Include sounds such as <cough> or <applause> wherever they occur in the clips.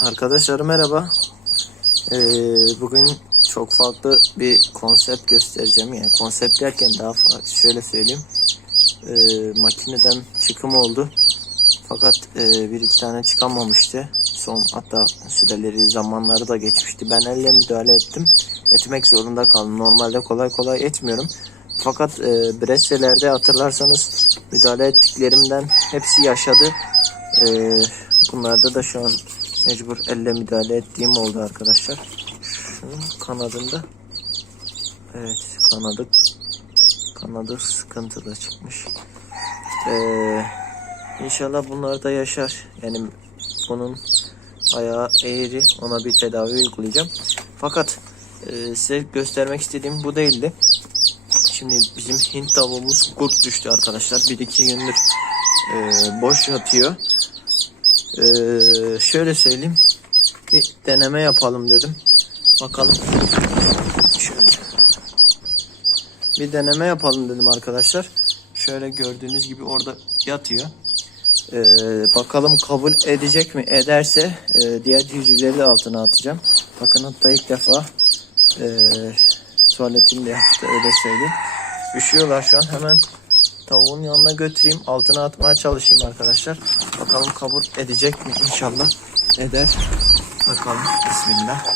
Arkadaşlar merhaba. Ee, bugün çok farklı bir konsept göstereceğim. Yani konsept derken daha farklı. Şöyle söyleyeyim. Ee, makineden çıkım oldu. Fakat e, bir iki tane çıkamamıştı. Son hatta süreleri zamanları da geçmişti. Ben elle müdahale ettim. Etmek zorunda kaldım. Normalde kolay kolay etmiyorum. Fakat e, Brescelerde hatırlarsanız müdahale ettiklerimden hepsi yaşadı. E, bunlarda da şu an mecbur elle müdahale ettiğim oldu arkadaşlar. Şunun kanadında evet kanadı kanadı sıkıntılı çıkmış. Ee, inşallah bunlar da yaşar. Yani bunun ayağı eğri ona bir tedavi uygulayacağım. Fakat e, size göstermek istediğim bu değildi. Şimdi bizim Hint tavuğumuz kurt düştü arkadaşlar. Bir iki gündür e, boş yatıyor. Ee, şöyle söyleyeyim. Bir deneme yapalım dedim. Bakalım. Şöyle. Bir deneme yapalım dedim arkadaşlar. Şöyle gördüğünüz gibi orada yatıyor. Ee, bakalım kabul edecek mi? Ederse e, diğer civcivleri de altına atacağım. Bakın hatta ilk defa e, tuvaletini de yaptı öyle söyleyeyim. Üşüyorlar şu an hemen tavuğun yanına götüreyim altına atmaya çalışayım arkadaşlar. Bakalım kabul edecek mi inşallah eder. Bakalım bismillah.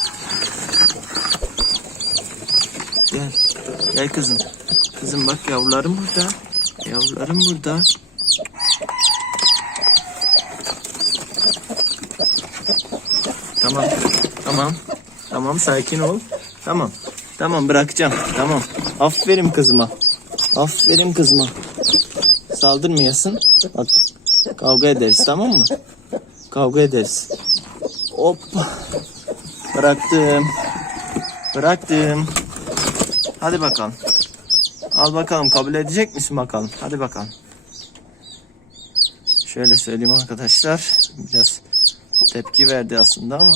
Gel gel kızım. Kızım bak yavrularım burada. Yavrularım burada. Tamam tamam tamam sakin ol. Tamam tamam bırakacağım tamam. Aferin kızıma. Aferin kızıma. Saldırmayasın. Bak kavga ederiz tamam mı? Kavga ederiz. Hop. Bıraktım. Bıraktım. Hadi bakalım. Al bakalım kabul edecek misin bakalım. Hadi bakalım. Şöyle söyleyeyim arkadaşlar. Biraz tepki verdi aslında ama.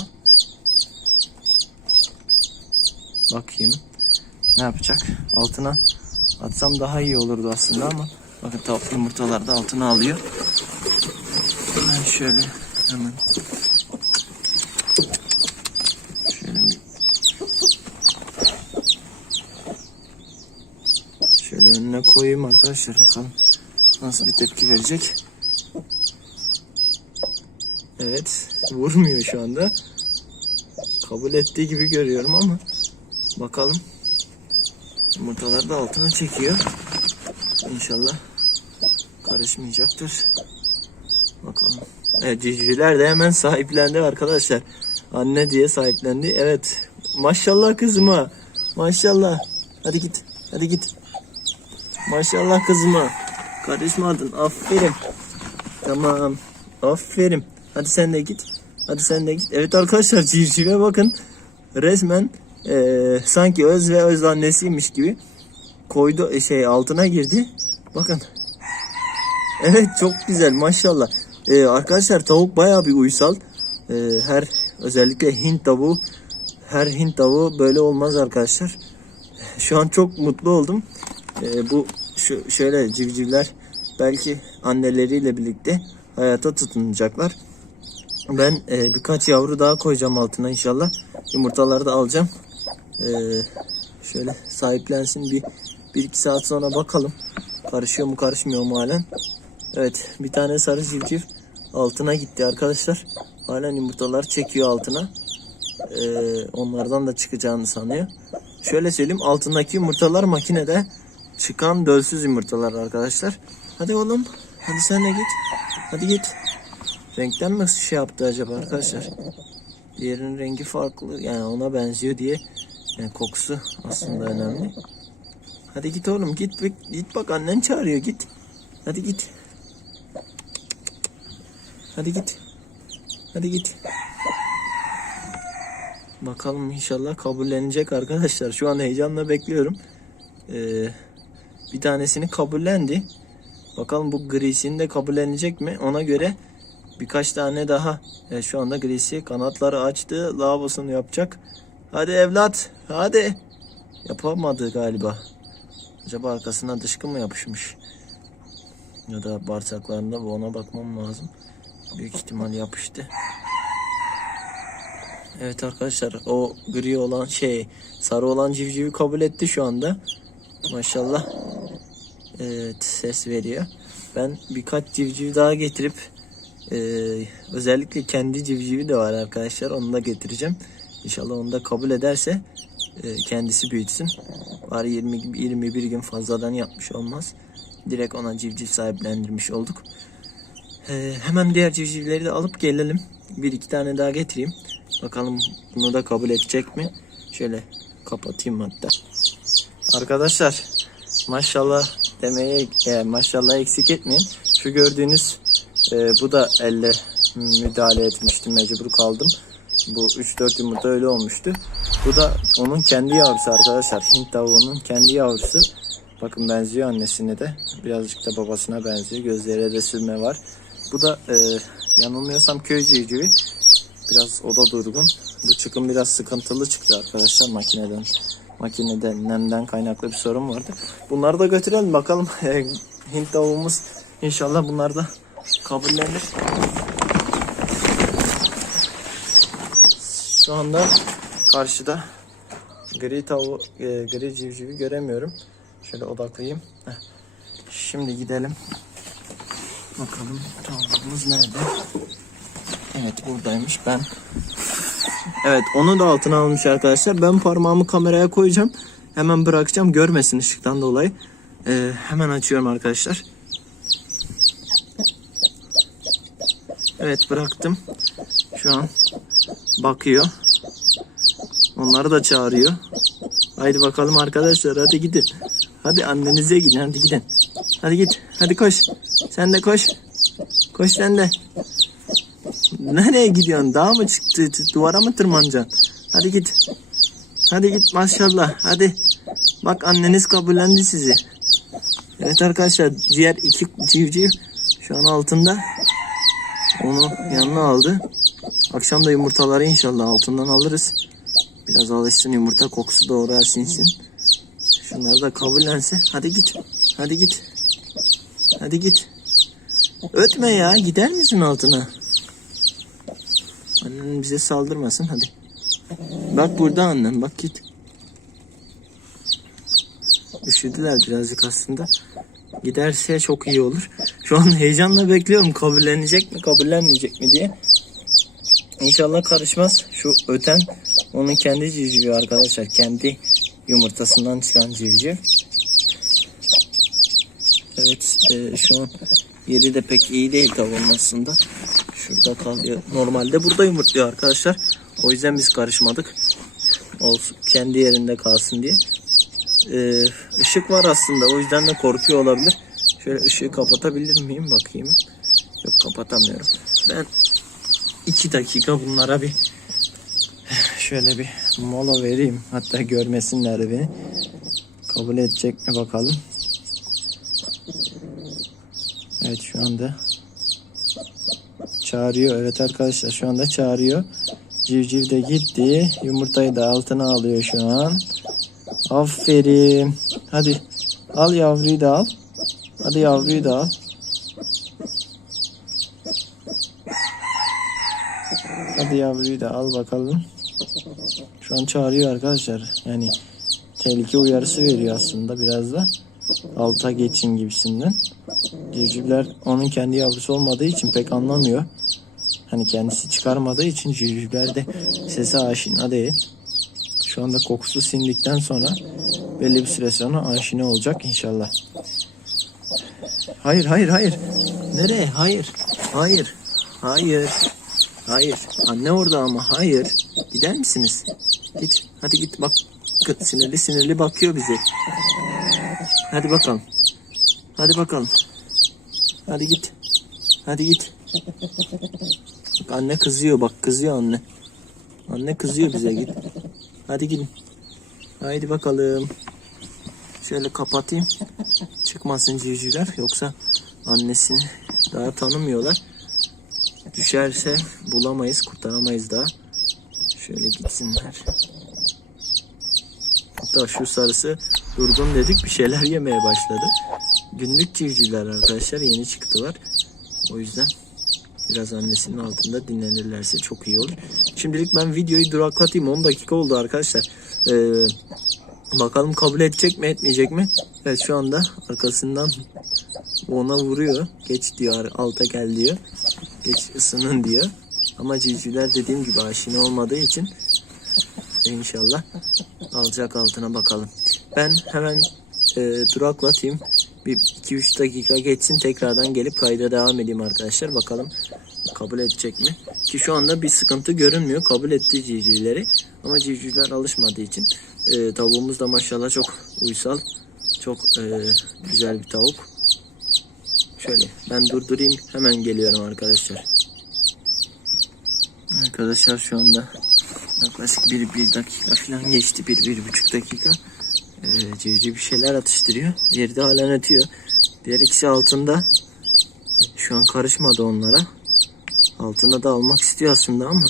Bakayım. Ne yapacak? Altına atsam daha iyi olurdu aslında ama. Bakın tavuk yumurtalar da altına alıyor. Hemen şöyle hemen şöyle bir şöyle önüne koyayım arkadaşlar bakalım nasıl bir tepki verecek. Evet vurmuyor şu anda. Kabul ettiği gibi görüyorum ama bakalım. Yumurtaları da altına çekiyor. İnşallah karışmayacaktır. Bakalım. Evet civcivler de hemen sahiplendi arkadaşlar. Anne diye sahiplendi. Evet. Maşallah kızıma. Maşallah. Hadi git. Hadi git. Maşallah kızıma. Karışmadın. Aferin. Tamam. Aferin. Hadi sen de git. Hadi sen de git. Evet arkadaşlar civcive bakın. Resmen eee, sanki öz ve öz annesiymiş gibi koydu e, şey altına girdi. Bakın. Evet çok güzel maşallah. Ee, arkadaşlar tavuk bayağı bir uysal. Ee, her özellikle Hint tavuğu her Hint tavuğu böyle olmaz arkadaşlar. Şu an çok mutlu oldum. Ee, bu şu şöyle civcivler belki anneleriyle birlikte hayata tutunacaklar. Ben e, birkaç yavru daha koyacağım altına inşallah. Yumurtaları da alacağım. Ee, şöyle sahiplensin bir bir iki saat sonra bakalım. Karışıyor mu karışmıyor mu halen. Evet bir tane sarı civciv altına gitti arkadaşlar. Halen yumurtalar çekiyor altına. Ee, onlardan da çıkacağını sanıyor. Şöyle söyleyeyim altındaki yumurtalar makinede çıkan dölsüz yumurtalar arkadaşlar. Hadi oğlum hadi sen de git. Hadi git. Renkten nasıl şey yaptı acaba arkadaşlar? Diğerinin rengi farklı yani ona benziyor diye yani kokusu aslında önemli. Hadi git oğlum git git bak annen çağırıyor git. Hadi git. Hadi git. Hadi git. Bakalım inşallah kabullenecek arkadaşlar. Şu an heyecanla bekliyorum. Ee, bir tanesini kabullendi. Bakalım bu grisini de kabullenecek mi? Ona göre birkaç tane daha. E, şu anda grisi kanatları açtı. Lavabosunu yapacak. Hadi evlat. Hadi. Yapamadı galiba. Acaba arkasına dışkı mı yapışmış? Ya da bağırsaklarında bu ona bakmam lazım. Büyük ihtimal yapıştı. Evet arkadaşlar o gri olan şey sarı olan civcivi kabul etti şu anda. Maşallah. Evet ses veriyor. Ben birkaç civciv daha getirip e, özellikle kendi civcivi de var arkadaşlar onu da getireceğim. İnşallah onu da kabul ederse e, kendisi büyütsün. Var 20 21 gün fazladan yapmış olmaz. Direkt ona civciv sahiplendirmiş olduk. E, hemen diğer civcivleri de alıp gelelim. Bir iki tane daha getireyim. Bakalım bunu da kabul edecek mi? Şöyle kapatayım hatta. Arkadaşlar maşallah demeye e, maşallah eksik etmeyin. Şu gördüğünüz e, bu da elle müdahale etmiştim mecbur kaldım. Bu 3-4 yumurta öyle olmuştu. Bu da onun kendi yavrusu arkadaşlar. Hint tavuğunun kendi yavrusu. Bakın benziyor annesine de. Birazcık da babasına benziyor. Gözlere de sürme var. Bu da e, yanılmıyorsam köy civcivi. Biraz o da durgun. Bu çıkım biraz sıkıntılı çıktı arkadaşlar makineden. Makineden nemden kaynaklı bir sorun vardı. Bunları da götürelim bakalım. <laughs> Hint tavuğumuz inşallah bunlar da kabullenir. Şu anda karşıda gri tavuğu, e, gri civcivi göremiyorum. Şöyle odaklayayım. Heh. Şimdi gidelim. Bakalım tavuğumuz nerede? Evet buradaymış ben. Evet onu da altına almış arkadaşlar. Ben parmağımı kameraya koyacağım. Hemen bırakacağım görmesin ışıktan dolayı. Ee, hemen açıyorum arkadaşlar. Evet bıraktım. Şu an bakıyor. Onları da çağırıyor. Haydi bakalım arkadaşlar hadi gidin. Hadi annenize gidin hadi gidin. Hadi git hadi koş. Sen de koş. Koş sen de. Nereye gidiyorsun? Dağa mı çıktı? Duvara mı tırmanacaksın? Hadi git. Hadi git maşallah. Hadi. Bak anneniz kabullendi sizi. Evet arkadaşlar diğer iki civciv şu an altında. Onu yanına aldı. Akşam da yumurtaları inşallah altından alırız. Biraz alışsın yumurta kokusu da oraya sinsin. Şunları da kabullense. Hadi git. Hadi git. Hadi git. Ötme ya. Gider misin altına? Annen bize saldırmasın hadi. Bak burada annem bak git. Üşüdüler birazcık aslında. Giderse çok iyi olur. Şu an heyecanla bekliyorum kabullenecek mi kabullenmeyecek mi diye. İnşallah karışmaz. Şu öten onun kendi civcivi arkadaşlar. Kendi yumurtasından çıkan civciv. Evet e, şu an yeri de pek iyi değil tavuğun aslında. Şurada kalıyor. Normalde burada yumurtluyor arkadaşlar. O yüzden biz karışmadık. Olsun kendi yerinde kalsın diye. Ee, ışık var aslında. O yüzden de korkuyor olabilir. Şöyle ışığı kapatabilir miyim bakayım. Yok kapatamıyorum. Ben iki dakika bunlara bir şöyle bir mola vereyim. Hatta görmesinler beni. Kabul edecek mi bakalım. Evet şu anda çağırıyor. Evet arkadaşlar şu anda çağırıyor. Civciv de gitti. Yumurtayı da altına alıyor şu an. Aferin. Hadi al yavruyu da al. Hadi yavruyu da al. Hadi yavruyu da al bakalım. Şu an çağırıyor arkadaşlar. Yani tehlike uyarısı veriyor aslında biraz da. Alta geçin gibisinden. Civcivler onun kendi yavrusu olmadığı için pek anlamıyor. Hani kendisi çıkarmadığı için civcivler de sese aşina değil. Şu anda kokusu sindikten sonra belli bir süre sonra aşina olacak inşallah. Hayır hayır hayır. Nereye? Hayır. Hayır. Hayır. Hayır. Anne orada ama hayır. Gider misiniz? Git. Hadi git bak. Sinirli sinirli bakıyor bize. Hadi bakalım. Hadi bakalım. Hadi git. Hadi git. Bak anne kızıyor bak kızıyor anne. Anne kızıyor bize git. Hadi gidin. Haydi bakalım. Şöyle kapatayım. Çıkmasın civcivler yoksa annesini daha tanımıyorlar. Düşerse bulamayız, kurtaramayız daha. Şöyle gitsinler. Hatta şu sarısı durgun dedik bir şeyler yemeye başladı. Günlük civcivler arkadaşlar yeni çıktılar. O yüzden Biraz annesinin altında dinlenirlerse çok iyi olur. Şimdilik ben videoyu duraklatayım. 10 dakika oldu arkadaşlar. Ee, bakalım kabul edecek mi etmeyecek mi? Evet şu anda arkasından ona vuruyor. Geç diyor alta gel diyor. Geç ısının diyor. Ama civcivler dediğim gibi aşina olmadığı için inşallah alacak altına bakalım. Ben hemen e, duraklatayım. Bir 2-3 dakika geçsin tekrardan gelip kayda devam edeyim arkadaşlar. Bakalım kabul edecek mi? Ki şu anda bir sıkıntı görünmüyor. Kabul etti civcivleri. Ama civcivler alışmadığı için e, tavuğumuz da maşallah çok uysal. Çok e, güzel bir tavuk. Şöyle ben durdurayım hemen geliyorum arkadaşlar. Arkadaşlar şu anda yaklaşık bir, bir dakika falan geçti. Bir, bir buçuk dakika. Ee, civciv bir şeyler atıştırıyor. Diğeri de halen ötüyor. Diğer ikisi altında. Şu an karışmadı onlara. Altına da almak istiyor aslında ama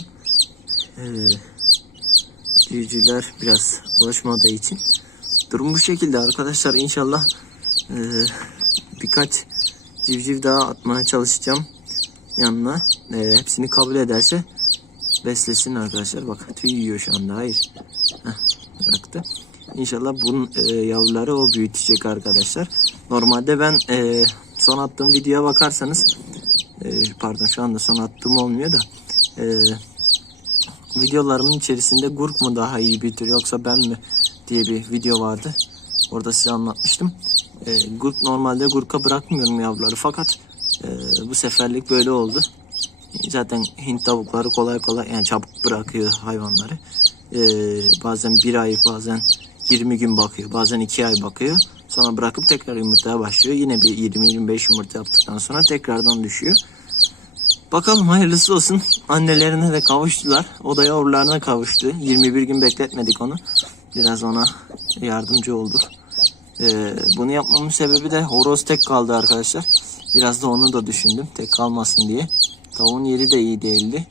ee, civcivler biraz alışmadığı için. Durum bu şekilde arkadaşlar. İnşallah ee, birkaç civciv daha atmaya çalışacağım yanına. Ee, hepsini kabul ederse beslesin arkadaşlar. Bak tüy yiyor şu anda. Hayır. Heh, bıraktı. İnşallah bunun e, yavruları o büyütecek arkadaşlar. Normalde ben e, son attığım videoya bakarsanız e, pardon şu anda son attığım olmuyor da e, videolarımın içerisinde gurk mu daha iyi büyütür yoksa ben mi diye bir video vardı. Orada size anlatmıştım. E, gurk normalde gurka bırakmıyorum yavruları fakat e, bu seferlik böyle oldu. Zaten Hint tavukları kolay kolay yani çabuk bırakıyor hayvanları. Ee, bazen bir ay bazen 20 gün bakıyor. Bazen 2 ay bakıyor. Sonra bırakıp tekrar yumurtaya başlıyor. Yine bir 20-25 yumurta yaptıktan sonra tekrardan düşüyor. Bakalım hayırlısı olsun. Annelerine de kavuştular. O da yavrularına kavuştu. 21 gün bekletmedik onu. Biraz ona yardımcı olduk. Ee, bunu yapmamın sebebi de horoz tek kaldı arkadaşlar. Biraz da onu da düşündüm. Tek kalmasın diye. Tavuğun yeri de iyi değildi.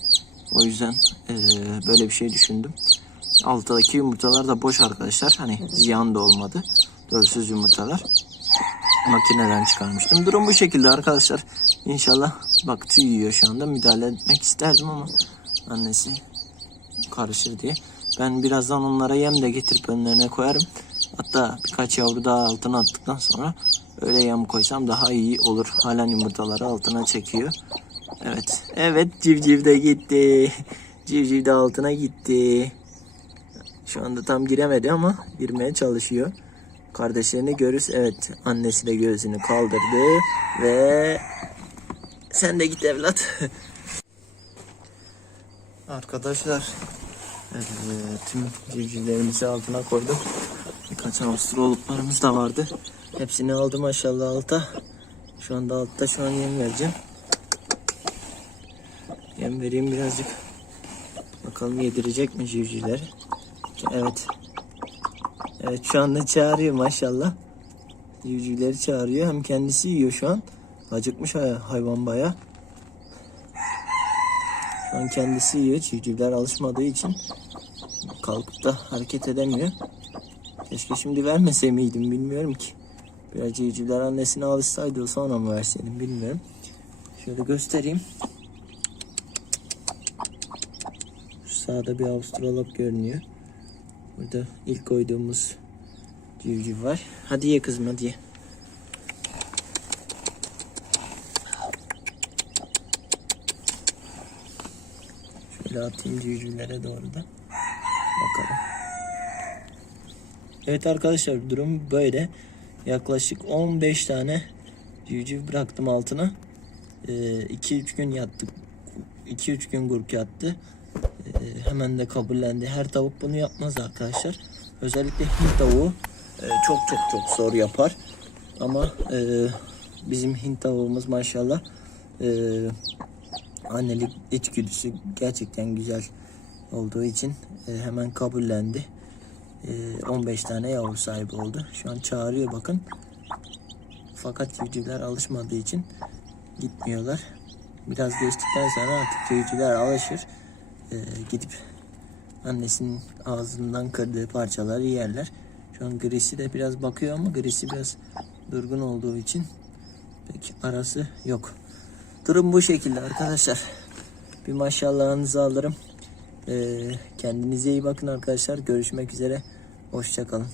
O yüzden eee, böyle bir şey düşündüm. Alttaki yumurtalar da boş arkadaşlar. Hani ziyan da olmadı. Dölsüz yumurtalar. Makineden çıkarmıştım. Durum bu şekilde arkadaşlar. İnşallah bak tüy yiyor şu anda. Müdahale etmek isterdim ama annesi karışır diye. Ben birazdan onlara yem de getirip önlerine koyarım. Hatta birkaç yavru daha altına attıktan sonra öyle yem koysam daha iyi olur. Halen yumurtaları altına çekiyor. Evet. Evet civciv de gitti. Civciv de altına gitti. Şu anda tam giremedi ama girmeye çalışıyor. Kardeşlerini görürüz. Evet annesi de gözünü kaldırdı ve sen de git evlat. <laughs> Arkadaşlar evet, tüm civcivlerimizi altına koydum. Birkaç avustraloplarımız da vardı. Hepsini aldım maşallah alta. Şu anda altta şu an yem vereceğim. Yem vereyim birazcık. Bakalım yedirecek mi civcivler? Evet. Evet şu anda çağırıyor maşallah. Civcivleri çağırıyor. Hem kendisi yiyor şu an. Acıkmış hay- hayvan baya. Şu an kendisi yiyor. Civcivler alışmadığı için kalkıp da hareket edemiyor. Keşke şimdi vermese miydim bilmiyorum ki. Biraz civcivler annesine alışsaydı sonra mı verseydim bilmiyorum. Şöyle göstereyim. Şu sağda bir avustralop görünüyor. Burada ilk koyduğumuz civciv var. Hadi ye kızım hadi ye. Şöyle atayım civcivlere doğru da. Bakalım. Evet arkadaşlar durum böyle. Yaklaşık 15 tane civciv bıraktım altına. 2-3 gün yattık. 2-3 gün gurk yattı. Ee, hemen de kabullendi. Her tavuk bunu yapmaz arkadaşlar. Özellikle Hint tavuğu e, çok çok çok zor yapar. Ama e, bizim Hint tavuğumuz maşallah e, annelik içgüdüsü gerçekten güzel olduğu için hemen kabullendi. E, 15 tane yavru sahibi oldu. Şu an çağırıyor bakın. Fakat civcivler alışmadığı için gitmiyorlar. Biraz geçtikten sonra artık civcivler alışır. Ee, gidip annesinin ağzından kırdığı parçaları yerler. Şu an grisi de biraz bakıyor ama grisi biraz durgun olduğu için pek arası yok. Durum bu şekilde arkadaşlar. Bir maşallahınızı alırım. Ee, kendinize iyi bakın arkadaşlar. Görüşmek üzere. Hoşçakalın.